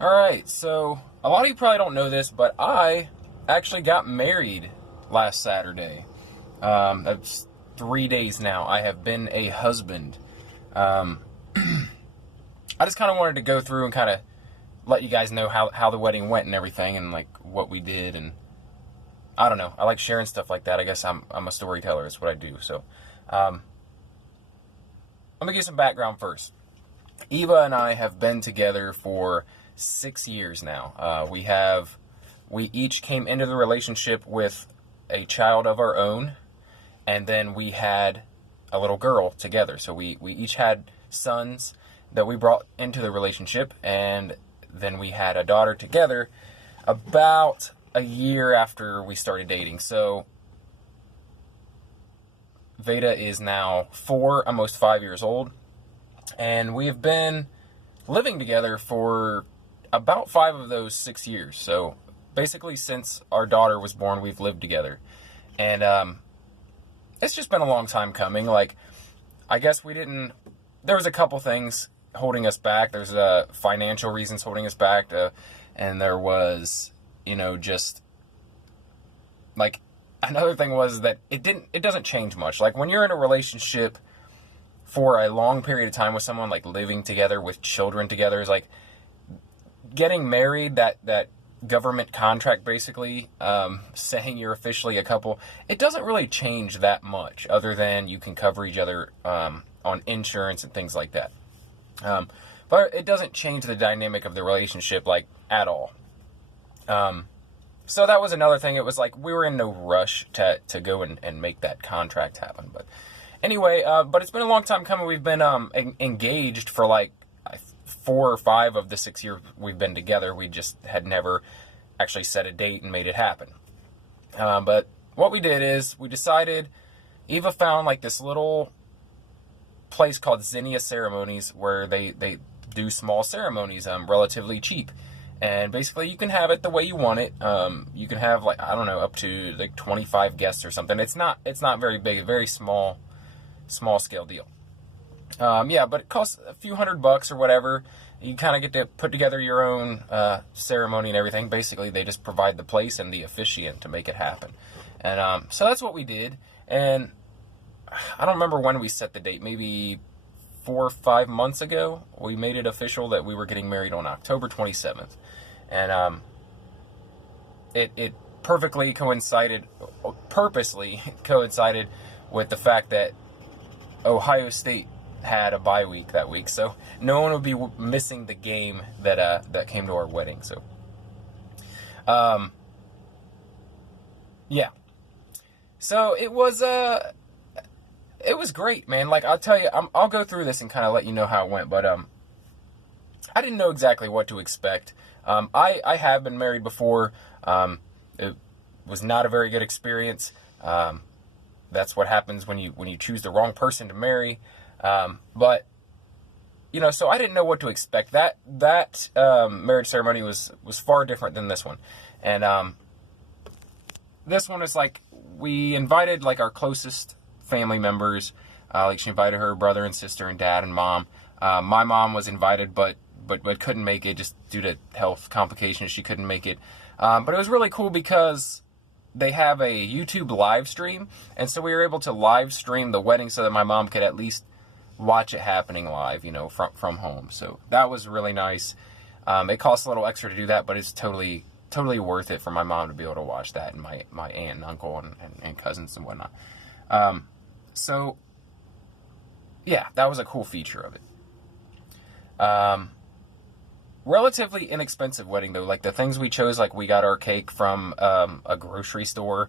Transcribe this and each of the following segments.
Alright, so a lot of you probably don't know this, but I actually got married last Saturday. That's 3 days now. I have been a husband. Um, I just kind of wanted to go through and kind of let you guys know how the wedding went and everything, and like what we did, and I don't know. I like sharing stuff like that. I guess I'm a storyteller. It's what I do. So, let me give you some background first. Eva and I have been together for 6 years now. We each came into the relationship with a child of our own, and then we had a little girl together. So we each had sons that we brought into the relationship, and then we had a daughter together about a year after we started dating. So Veda is now 4, almost 5 years old, and we have been living together for about 5 of those 6 years. So basically, since our daughter was born, we've lived together, and it's just been a long time coming. Like, I guess there was a couple things holding us back. There's financial reasons holding us back, and there was, just like, another thing was that it doesn't change much. Like, when you're in a relationship for a long period of time with someone, like living together with children together, is like getting married, that government contract basically, saying you're officially a couple, it doesn't really change that much, other than you can cover each other on insurance and things like that. But it doesn't change the dynamic of the relationship, like, at all. So that was another thing. It was like we were in no rush to go and make that contract happen. But anyway, but it's been a long time coming. We've been engaged for like 4 or 5 of the 6 years we've been together. We just had never actually set a date and made it happen. But what we did is we decided, Eva found like this little place called Zinnia Ceremonies, where they do small ceremonies, relatively cheap. And basically, you can have it the way you want it. You can have, like, I don't know, up to like 25 guests or something. It's not very big, a very small scale deal. Yeah, but it costs a few $100 or whatever. You kind of get to put together your own ceremony and everything. Basically, they just provide the place and the officiant to make it happen. And so that's what we did. And I don't remember when we set the date. Maybe 4 or 5 months ago, we made it official that we were getting married on October 27th. And it purposely coincided with the fact that Ohio State had a bye week that week, so no one would be missing the game that came to our wedding. So, yeah. So it was great, man. Like, I'll tell you, I'll go through this and kind of let you know how it went. But I didn't know exactly what to expect. I have been married before. It was not a very good experience. That's what happens when you choose the wrong person to marry. But so I didn't know what to expect. That marriage ceremony was far different than this one, and this one is like, we invited like our closest family members. Like, she invited her brother and sister and dad and mom. My mom was invited, but couldn't make it just due to health complications. She couldn't make it. But it was really cool because they have a YouTube live stream, and so we were able to live stream the wedding so that my mom could at least watch it happening live, from home. So that was really nice. It costs a little extra to do that, but it's totally worth it for my mom to be able to watch that, and my aunt and uncle and cousins and whatnot. So yeah, that was a cool feature of it. Relatively inexpensive wedding, though. Like, the things we chose, like, we got our cake from a grocery store.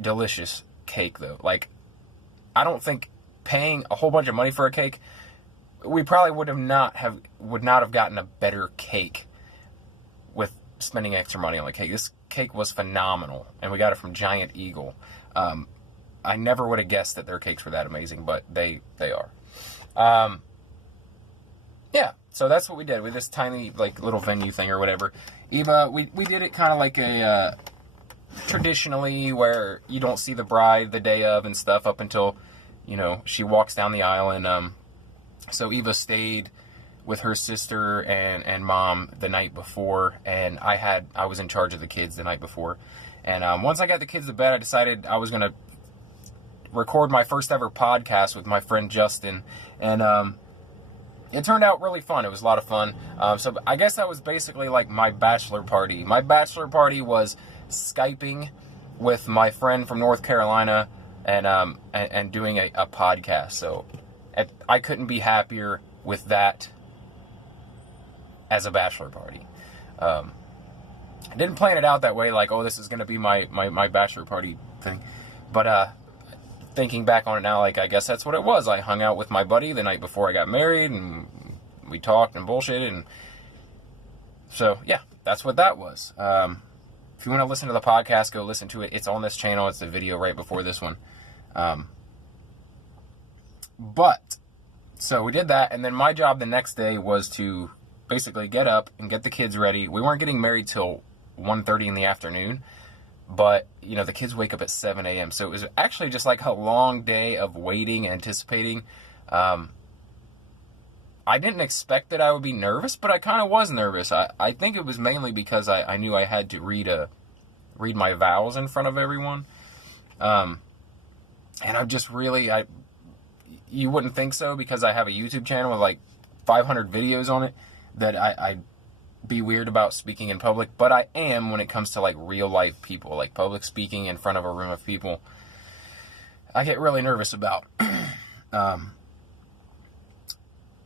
Delicious cake, though. Like, I don't think paying a whole bunch of money for a cake, we probably would not have gotten a better cake with spending extra money on the cake. This cake was phenomenal, and we got it from Giant Eagle. I never would have guessed that their cakes were that amazing, but they are. Yeah, so that's what we did with this tiny, like, little venue thing or whatever. Eva, we did it kind of like a traditionally, where you don't see the bride the day of and stuff up until, she walks down the aisle. And so Eva stayed with her sister and mom the night before, and I was in charge of the kids the night before. And once I got the kids to bed, I decided I was going to record my first ever podcast with my friend Justin, and it turned out really fun. It was a lot of fun. So I guess that was basically like my bachelor party. My bachelor party was Skyping with my friend from North Carolina and doing a podcast. So I couldn't be happier with that as a bachelor party. I didn't plan it out that way, like, oh, this is going to be my bachelor party thing. But thinking back on it now, like, I guess that's what it was. I hung out with my buddy the night before I got married, and we talked and bullshitted, and so, yeah, that's what that was. If you want to listen to the podcast, go listen to it. It's on this channel. It's the video right before this one. So we did that, and then my job the next day was to basically get up and get the kids ready. We weren't getting married till 1:30 in the afternoon, but, you know, the kids wake up at 7 a.m., so it was actually just like a long day of waiting and anticipating. I didn't expect that I would be nervous, but I kind of was nervous. I think it was mainly because I knew I had to read my vows in front of everyone. And I'm just really, you wouldn't think so because I have a YouTube channel with like 500 videos on it, that I'd be weird about speaking in public, but I am when it comes to like real life people, like public speaking in front of a room of people. I get really nervous about.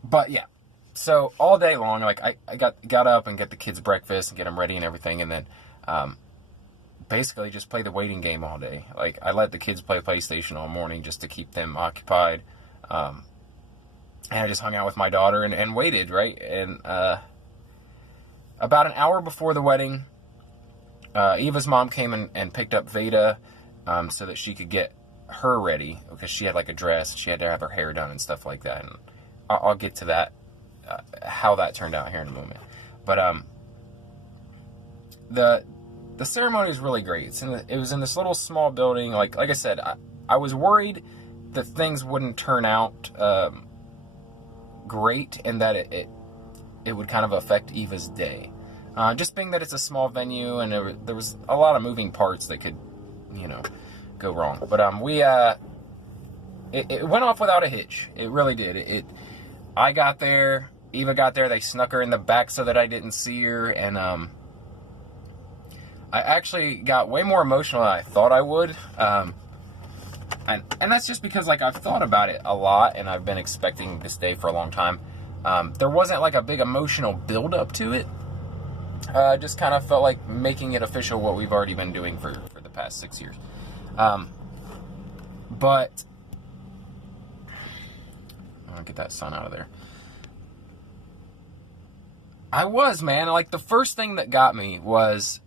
But yeah, so all day long, like I got up and get the kids breakfast and get them ready and everything, and then basically just play the waiting game all day. Like, I let the kids play PlayStation all morning just to keep them occupied. And I just hung out with my daughter and waited, right? And about an hour before the wedding, Eva's mom came and picked up Veda so that she could get her ready, because she had like a dress. She had to have her hair done and stuff like that. And I'll get to that, how that turned out here in a moment. But the ceremony was really great. It was in this little small building. Like I said, I was worried that things wouldn't turn out great, and that it would kind of affect Eva's day. Just being that it's a small venue, and there was a lot of moving parts that could, you know, go wrong. But it went off without a hitch. It really did. I got there, Eva got there, they snuck her in the back so that I didn't see her, and I actually got way more emotional than I thought I would. And that's just because, like, I've thought about it a lot, and I've been expecting this day for a long time. There wasn't like a big emotional build up to it. Just kind of felt like making it official what we've already been doing for the past 6 years. But I'll get that sun out of there. Like, the first thing that got me was,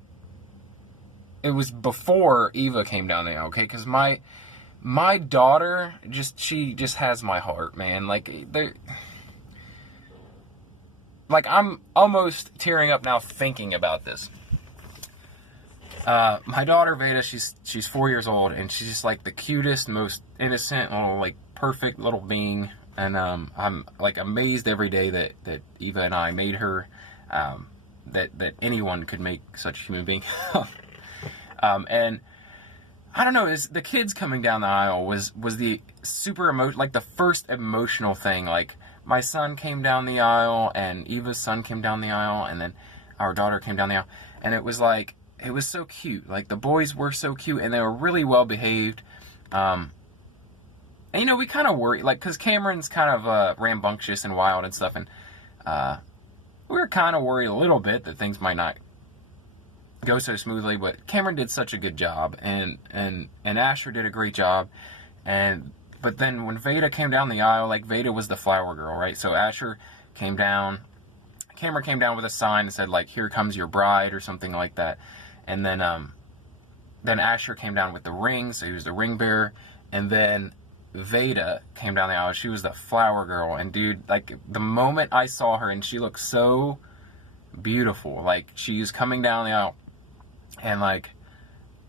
it was before Eva came down the aisle, okay? Because my daughter, she just has my heart, man. Like, I'm almost tearing up now thinking about this. My daughter, Veda, she's 4 years old, and she's just like the cutest, most innocent, little, like, perfect little being. And I'm like amazed every day that Eva and I made her, that anyone could make such a human being. And I don't know, the kids coming down the aisle was the super like the first emotional thing. Like, my son came down the aisle, and Eva's son came down the aisle, and then our daughter came down the aisle, and it was like, it was so cute. Like, the boys were so cute, and they were really well behaved. And, you know, we kind of worry, like, because Cameron's kind of rambunctious and wild and stuff, and we were kind of worried a little bit that things might not go so smoothly, but Cameron did such a good job, and Asher did a great job. But then when Veda came down the aisle, like, Veda was the flower girl, right? So Asher came down, Cameron came down with a sign that said, like, "Here comes your bride," or something like that. And then Asher came down with the ring, so he was the ring bearer. And then Veda came down the aisle, she was the flower girl. And dude, like, the moment I saw her, and she looked so beautiful, like, she was coming down the aisle, and, like,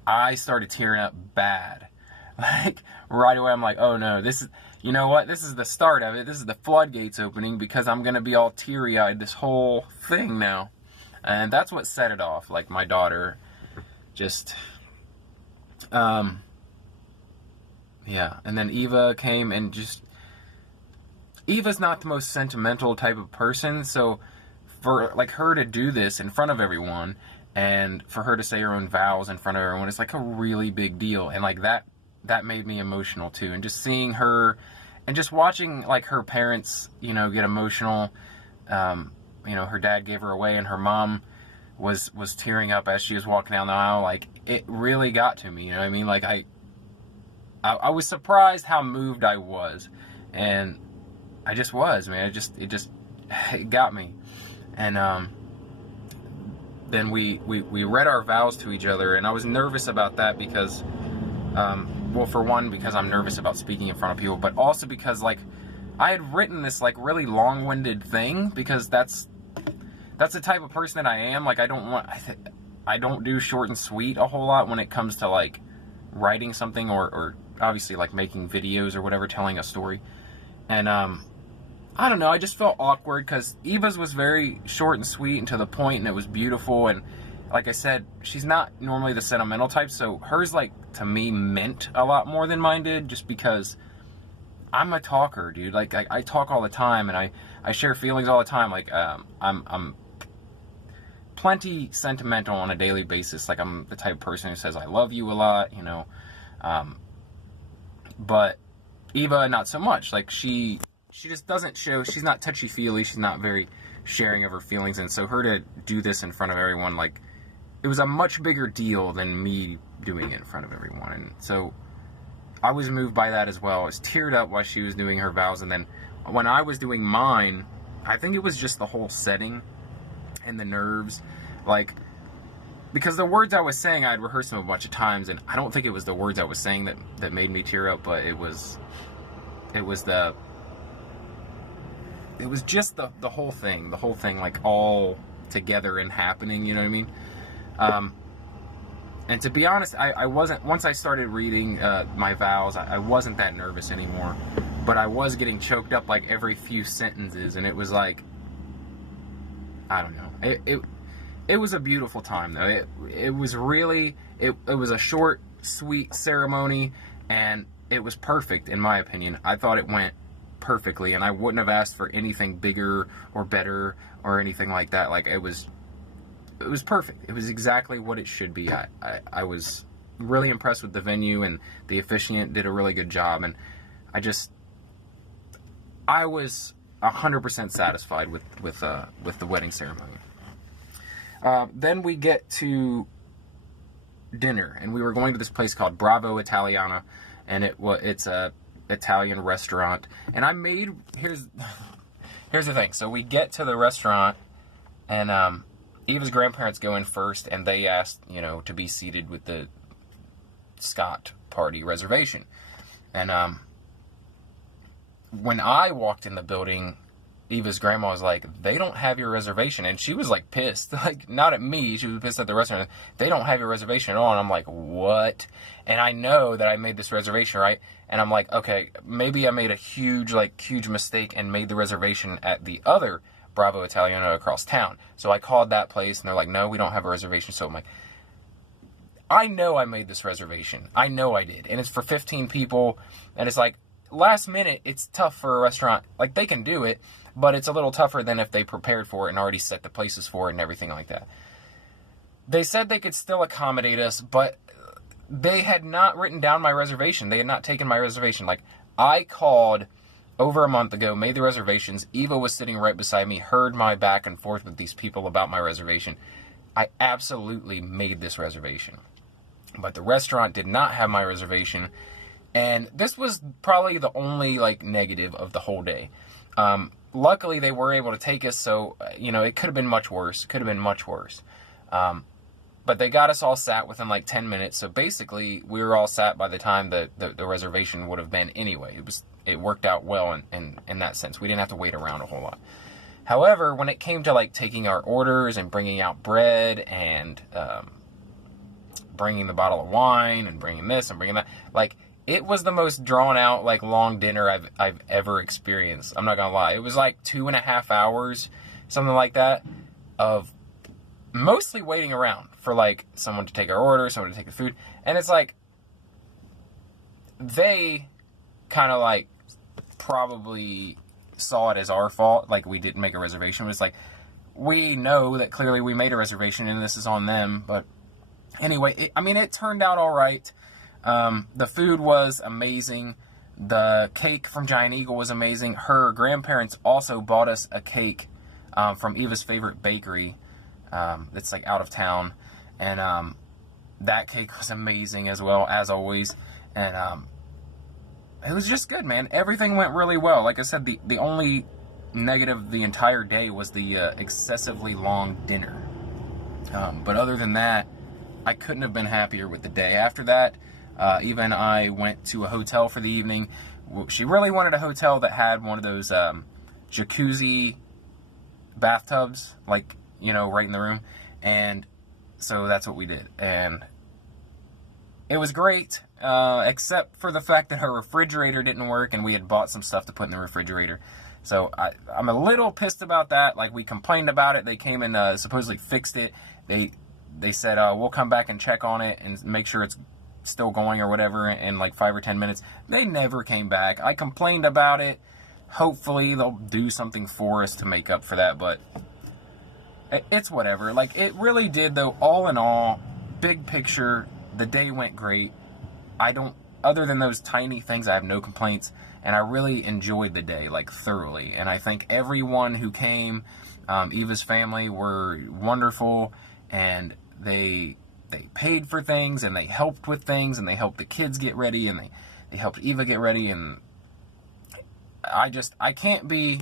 I started tearing up bad. Like, right away, I'm like, oh no, this you know what? This is the start of it. This is the floodgates opening, because I'm going to be all teary-eyed this whole thing now. And that's what set it off. Like, my daughter just, yeah. And then Eva came, and just, Eva's not the most sentimental type of person, so for, like, her to do this in front of everyone, and for her to say her own vows in front of everyone, it's like a really big deal. And like that made me emotional too. And just seeing her, and just watching like her parents, you know, get emotional. You know, her dad gave her away, and her mom was tearing up as she was walking down the aisle. Like, it really got to me. You know what I mean? Like, I was surprised how moved I was, and I just was, man. It got me. And then we read our vows to each other, and I was nervous about that because, well, for one, because I'm nervous about speaking in front of people, but also because, like, I had written this, like, really long-winded thing, because that's the type of person that I am. Like, I don't do short and sweet a whole lot when it comes to, like, writing something, or obviously, like, making videos or whatever, telling a story. And, I don't know, I just felt awkward, because Eva's was very short and sweet and to the point, and it was beautiful. And like I said, she's not normally the sentimental type, so hers, like, to me, meant a lot more than mine did, just because I'm a talker, dude. Like, I talk all the time, and I share feelings all the time. Like, I'm plenty sentimental on a daily basis. Like, I'm the type of person who says I love you a lot, you know. But Eva, not so much. Like, she just doesn't show, she's not touchy-feely, she's not very sharing of her feelings, and so her to do this in front of everyone, like, it was a much bigger deal than me doing it in front of everyone. And so I was moved by that as well. I was teared up while she was doing her vows, and then when I was doing mine, I think it was just the whole setting and the nerves, like, because the words I was saying, I had rehearsed them a bunch of times, and I don't think it was the words I was saying that made me tear up, but it was just the whole thing, like, all together and happening, you know what I mean? And to be honest, I wasn't, once I started reading my vows, I wasn't that nervous anymore, but I was getting choked up, like, every few sentences, and it was like, I don't know, it was a beautiful time, though. It was really, it was a short, sweet ceremony, and it was perfect, in my opinion. I thought it went perfectly, and I wouldn't have asked for anything bigger or better or anything like that. Like, it was perfect. It was exactly what it should be. I was really impressed with the venue, and the officiant did a really good job, and I was 100% satisfied with the wedding ceremony. Then we get to dinner, and we were going to this place called Bravo Italiana, and it's a Italian restaurant. And here's the thing. So we get to the restaurant, and Eva's grandparents go in first, and they asked, you know, to be seated with the Scott party reservation. And when I walked in the building, Eva's grandma was like, they don't have your reservation. And she was, like, pissed. Like, not at me. She was pissed at the restaurant. They don't have your reservation at all. And I'm like, what? And I know that I made this reservation, right? And I'm like, okay, maybe I made a huge mistake and made the reservation at the other Bravo Italiano across town. So I called that place, and they're like, no, we don't have a reservation. So I'm like, I know I made this reservation. I know I did. And it's for 15 people. And it's like, last minute, it's tough for a restaurant. Like, they can do it, but it's a little tougher than if they prepared for it and already set the places for it and everything like that. They said they could still accommodate us, but they had not written down my reservation. They had not taken my reservation. Like, I called over a month ago, made the reservations. Eva was sitting right beside me, heard my back and forth with these people about my reservation. I absolutely made this reservation. But the restaurant did not have my reservation. And this was probably the only, like, negative of the whole day. Luckily, they were able to take us, so, you know, it could have been much worse. But they got us all sat within, like, 10 minutes. So basically, we were all sat by the time the reservation would have been anyway. It worked out well in that sense. We didn't have to wait around a whole lot. However, when it came to, like, taking our orders and bringing out bread and bringing the bottle of wine and bringing this and bringing that, like, it was the most drawn out, like, long dinner I've ever experienced. I'm not gonna lie. It was like 2.5 hours, something like that, of mostly waiting around for, like, someone to take our order, someone to take the food. And it's like, they kind of, like, probably saw it as our fault, like we didn't make a reservation. It was like, we know that clearly we made a reservation and this is on them. But anyway, it turned out all right. The food was amazing. The cake from Giant Eagle was amazing. Her grandparents also bought us a cake from Eva's favorite bakery. It's like out of town. And that cake was amazing as well, as always. And it was just good, man. Everything went really well. Like I said, the only negative the entire day was the excessively long dinner. But other than that, I couldn't have been happier with the day. After that, Eva and I went to a hotel for the evening. She really wanted a hotel that had one of those jacuzzi bathtubs, like, you know, right in the room. And so that's what we did. And it was great, except for the fact that her refrigerator didn't work, and we had bought some stuff to put in the refrigerator. So I'm a little pissed about that. Like, we complained about it. They came and supposedly fixed it. They said, we'll come back and check on it and make sure it's still going or whatever in like 5 or 10 minutes. They never came back. I complained about it. Hopefully they'll do something for us to make up for that, but it's whatever. Like, it really did, though. All in all, big picture, the day went great. Other than those tiny things, I have no complaints, and I really enjoyed the day, like, thoroughly. And I think everyone who came, Eva's family, were wonderful, and they paid for things, and they helped with things, and they helped the kids get ready, and they helped Eva get ready, and I can't be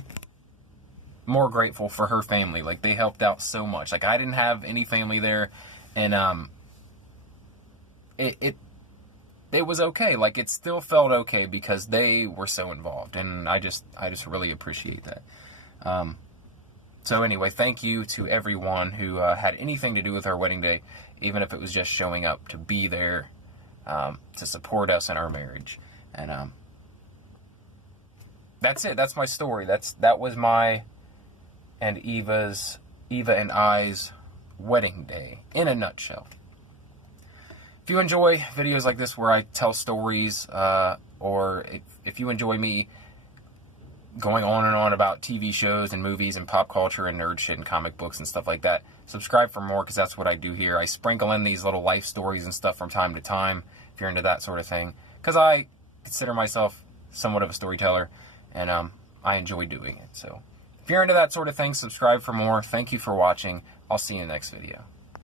more grateful for her family. Like, they helped out so much. Like, I didn't have any family there, and it was okay. Like, it still felt okay because they were so involved, and I just really appreciate that. So anyway, thank you to everyone who had anything to do with our wedding day, even if it was just showing up to be there, to support us in our marriage. And that's it. That's my story. That was my and Eva and I's wedding day in a nutshell. If you enjoy videos like this where I tell stories, or if you enjoy me going on and on about TV shows and movies and pop culture and nerd shit and comic books and stuff like that, subscribe for more, because that's what I do here. I sprinkle in these little life stories and stuff from time to time, if you're into that sort of thing, because I consider myself somewhat of a storyteller, and I enjoy doing it. So if you're into that sort of thing, subscribe for more. Thank you for watching. I'll see you in the next video.